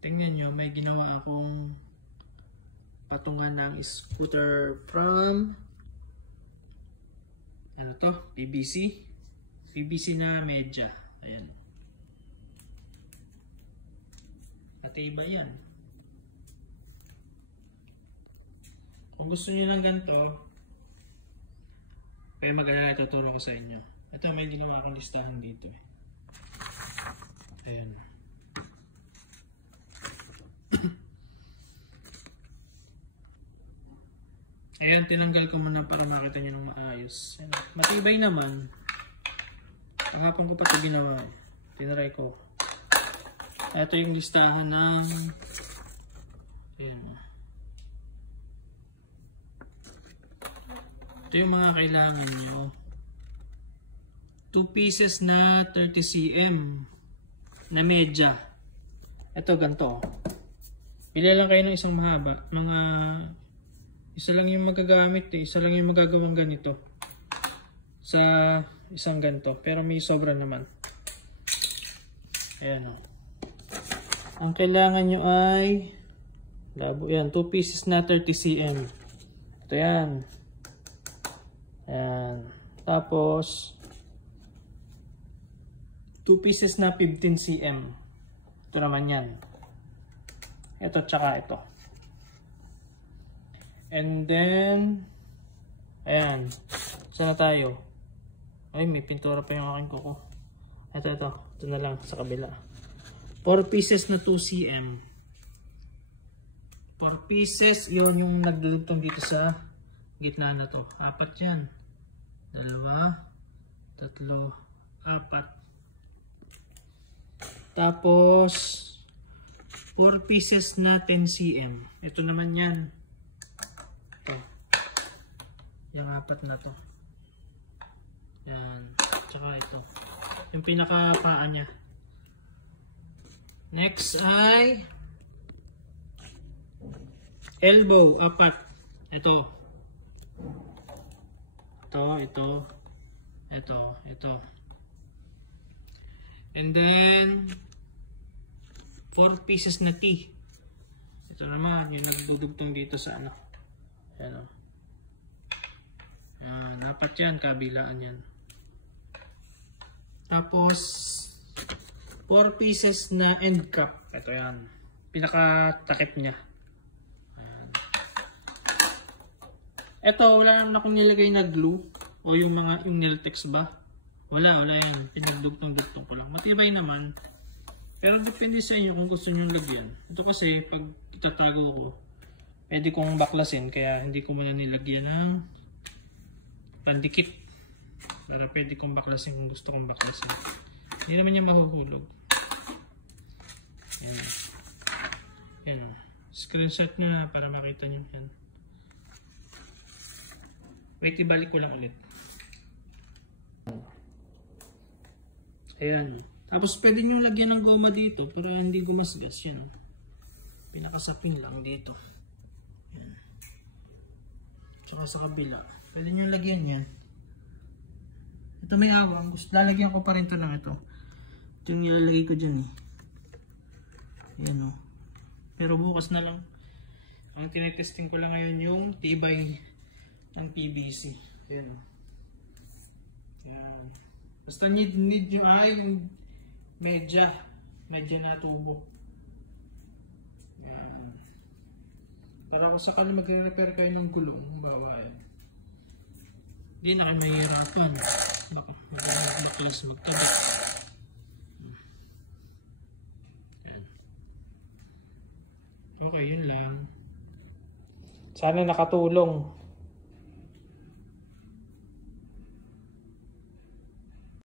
Tingnan nyo, may ginawa akong patungan ng scooter from ano to? PVC. PVC na medya. Ayan. Matibay yan. Kung gusto niyo lang ganito, kaya mag-alala, tuturo ko sa inyo. Ito, may ginawa akong listahan dito. Ayan. Ayan, tinanggal ko muna para makita nyo ng maayos. Ayan. Matibay naman. Kahapon ko pa ito ginawa. Tinry ko. Ito yung listahan ng ayan. Ito yung mga kailangan nyo. 2 pieces na 30 cm na medya. Ito ganito. Pili lang kayo ng isang mahaba. Mga isa lang yung magagamit eh. Isa lang yung magagawang ganito. Sa isang ganito. Pero may sobra naman. Ayan o. Ang kailangan nyo ay labo yan. 2 pieces na 30 cm. Ito yan. Ayan. Tapos 2 pieces na 15 cm. Ito naman yan. Ito tsaka ito. And then ayan. Saan na tayo? Ay, may pintura pa yung aking kuko. Ito. Ito na lang sa kabila. 4 pieces na 2 cm. 4 pieces. Yun yung nagdudugtong dito sa gitna na to. 4 yan. 2, 3, 4. Tapos 4 pieces na 10 cm. Ito naman yan. Ito. Yung 4 na to. Yan. Tsaka ito. Yung pinaka-paa niya. Next ay elbow. 4. Ito. Ito. And then 4 pieces na T. Ito naman yung nagdudugtong dito sa ano. Ayan o. Ayan, 4 yan, kabilaan yan. Tapos 4 pieces na end cap. Ito yan. Pinaka-takip niya. Ayan. Ito, wala naman akong nilagay na glue. O yung mga, yung Niltex ba? Wala yan. Pinagdugtong-dugtong ko lang. Matibay naman. Pero depende sa inyo kung gusto nyo lagyan. Ito kasi, pag itatago ko, pwede kong baklasin. Kaya hindi ko muna nilagyan ng pandikit. Pero pwede kong baklasin kung gusto kong baklasin. Hindi naman niya mahuhulog. Yan. Yan. Screenshot na para makita nyo yan. Wait, ibalik ko lang ulit. Ayan. Tapos pwede nyo lagyan ng goma dito para hindi gumasgas yan. Pinakasapin lang dito. Ayan. Tsaka sa kabila. Pwede nyo lagyan yan. Ito may awang. Lalagyan ko pa rin ito ng ito. Ito yung nilalagay ko dyan eh. Ayan o. Pero bukas na lang. Ang tinitesting ko lang ngayon yung tibay ng PVC. Ayan o. Ayan. Basta need nyo ay yung medya na tubo. Ayan. Para kung sakali magre-repair kayo ng gulong, bawa yan. Hindi na kayo mahihirapan. Baklas magtabak. Ayan. Okay, yun lang. Sana nakatulong.